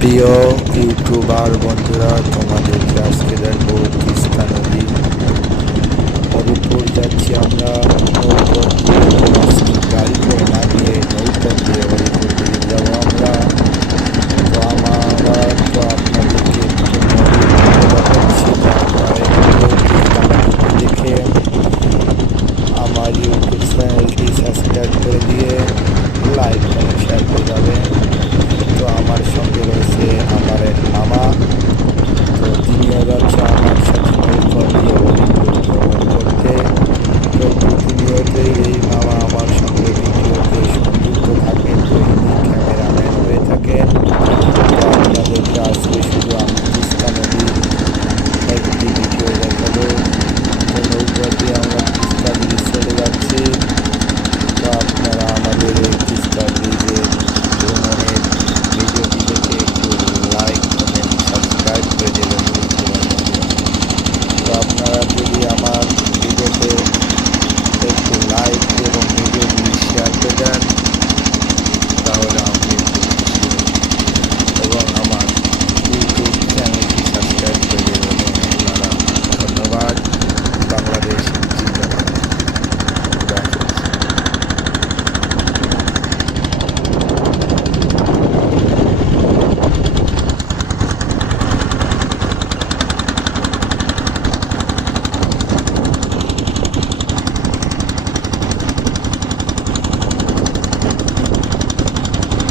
প্রিয় ইউটিউবার বন্ধুরা, তোমাদেরকে আজকে দেখবো তিস্তা নদী। হরিপুর যাচ্ছি আমরা নৌপথ দিয়ে, আজকে গাড়ি করে না গিয়ে নৌপথ দিয়ে হরিপুর